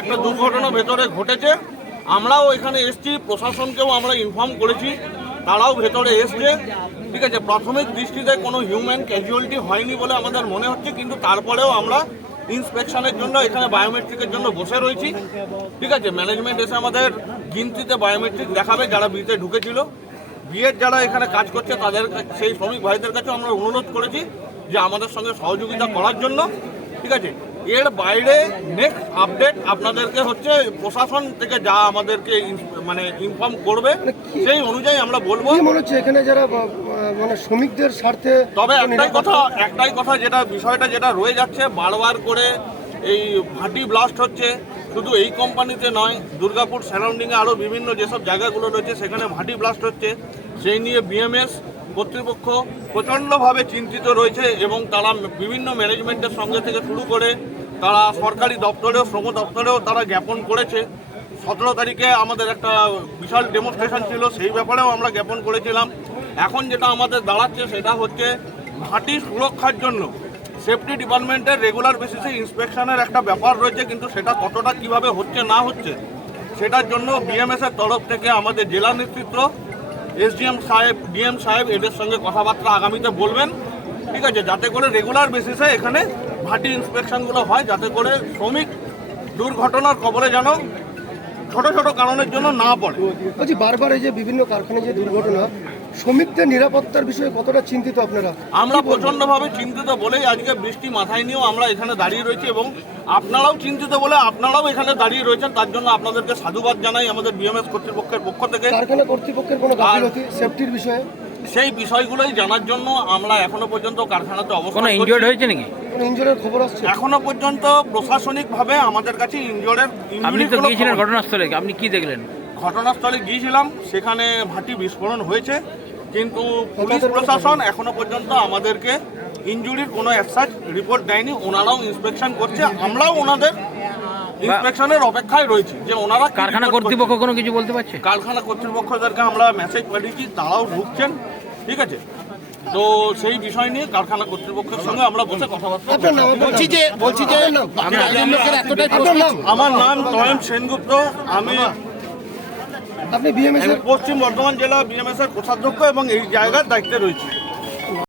একটা দুর্ঘটনা ভেতরে ঘটেছে। আমরাও এখানে এসেছি, প্রশাসনকেও আমরা ইনফর্ম করেছি, তারাও ভেতরে এসছে। ঠিক আছে, প্রাথমিক দৃষ্টিতে কোনো হিউম্যান ক্যাজুয়ালিটি হয়নি বলে আমাদের মনে হচ্ছে, কিন্তু তারপরেও আমরা ইন্সপেকশনের জন্য এখানে বায়োমেট্রিকের জন্য বসে রয়েছি। ঠিক আছে, ম্যানেজমেন্ট এসে আমাদের গিনতিতে বায়োমেট্রিক দেখাবে যারা বিতে ঢুকেছিল। বিয়ের যারা এখানে কাজ করছে তাদের সেই শ্রমিক ভাইদের কাছে আমরা অনুরোধ করেছি যে আমাদের সঙ্গে সহযোগিতা করার জন্য। ঠিক আছে, এর বাইরে নেক্সট আপডেট আপনাদেরকে হচ্ছে প্রশাসন থেকে যা আমাদেরকে মানে ইনফর্ম করবে সেই অনুযায়ী আমরা বলবো। মনে হচ্ছে এখানে যারা মানে শ্রমিকদের স্বার্থে, তবে একটাই কথা যেটা বিষয়টা যেটা রয়ে যাচ্ছে, বারবার করে এই ভাটি ব্লাস্ট হচ্ছে। শুধু এই কোম্পানিতে নয়, দুর্গাপুর সারাউন্ডিংয়ে আরও বিভিন্ন যেসব জায়গাগুলো রয়েছে সেখানে ভাটি ব্লাস্ট হচ্ছে। সেই নিয়ে বিএমএস কর্তৃপক্ষ প্রচণ্ডভাবে চিন্তিত রয়েছে এবং তারা বিভিন্ন ম্যানেজমেন্টের সঙ্গে থেকে শুরু করে তারা সরকারি দপ্তরেও, শ্রম দপ্তরেও তারা জ্ঞাপন করেছে। 17 তারিখে আমাদের একটা বিশাল ডেমনস্ট্রেশন ছিল, সেই ব্যাপারেও আমরা জ্ঞাপন করেছিলাম। এখন যেটা আমাদের দাঁড়াচ্ছে সেটা হচ্ছে ভাটি সুরক্ষার জন্য সেফটি ডিপার্টমেন্টের রেগুলার বেসিসে ইন্সপেকশনের একটা ব্যাপার রয়েছে, কিন্তু সেটা কতটা কিভাবে হচ্ছে না হচ্ছে সেটার জন্য বিএমএসের তরফ থেকে আমাদের জেলা নেতৃত্ব, এসডিএম সাহেব, ডিএম সাহেব এদের সঙ্গে কথাবার্তা আগামীতে বলবেন। ঠিক আছে, যাতে করে রেগুলার বেসিসে এখানে ভাটি ইন্সপেকশনগুলো হয়, যাতে করে শ্রমিক দুর্ঘটনার কবলে যেন ছোট ছোট কারণের জন্য না পড়ে। বলছি বারবার এই যে বিভিন্ন কারখানায় যে দুর্ঘটনা, শ্রমিকদের নিরাপত্তার বিষয়ে কতটা চিন্তিত আপনারা? আমরা প্রচণ্ডভাবে চিন্তিত বলেই আজকে বৃষ্টি মাথায় নিয়েও আমরা এখানে দাঁড়িয়ে রয়েছি, এবং আপনারাও চিন্তিত বলে আপনারাও এখানে দাঁড়িয়ে রয়েছেন। তার জন্য আপনাদেরকে সাধুবাদ জানাই আমাদের বিএমএস কর্তৃপক্ষের পক্ষ থেকে। কারখানা কর্তৃপক্ষের কোনো গাফিলতি সেফটির বিষয়ে, সেই বিষয়গুলোই জানার জন্য আমরা এখনো পর্যন্ত কারখানাতে অবস্থান কোনো ইনজুর্ড হয়েছে নাকি? কোনো ইনজুরির খবর আসছে? এখনো পর্যন্ত প্রশাসনিকভাবে আমাদের কাছে আপনি তো গিয়েছিলেন ঘটনাস্থলে, আপনি কি দেখলেন? ঘটনাস্থলে গিয়েছিলাম, সেখানে ভাটি বিস্ফোরণ হয়েছে, কিন্তু পুলিশ প্রশাসন এখনো পর্যন্ত আমাদেরকে ইনজুরির কোনো অ্যাসাজ রিপোর্ট দেয়নি। ওনারাও ইন্সপেকশন করছে, আমরাও ওনাদের ইন্সপেকশনের অপেক্ষায় রয়েছি যে ওনারা। কারখানা কর্তৃপক্ষ কোনো কিছু বলতে পারছে? কারখানা কর্তৃপক্ষদেরকে আমরা মেসেজ পাঠিয়েছি, তারাও ঢুকছেন। ঠিক আছে, তো সেই বিষয় নিয়ে কারখানা কর্তৃপক্ষের সঙ্গে আমরা বসে কথাবার্তা। আমার নাম তয়ন সেনগুপ্ত, আমি আপনি বিএমএস পশ্চিম বর্ধমান জেলা বিএমএস এর কোষাধ্যক্ষ এবং এই জায়গার দায়িত্বে রয়েছি।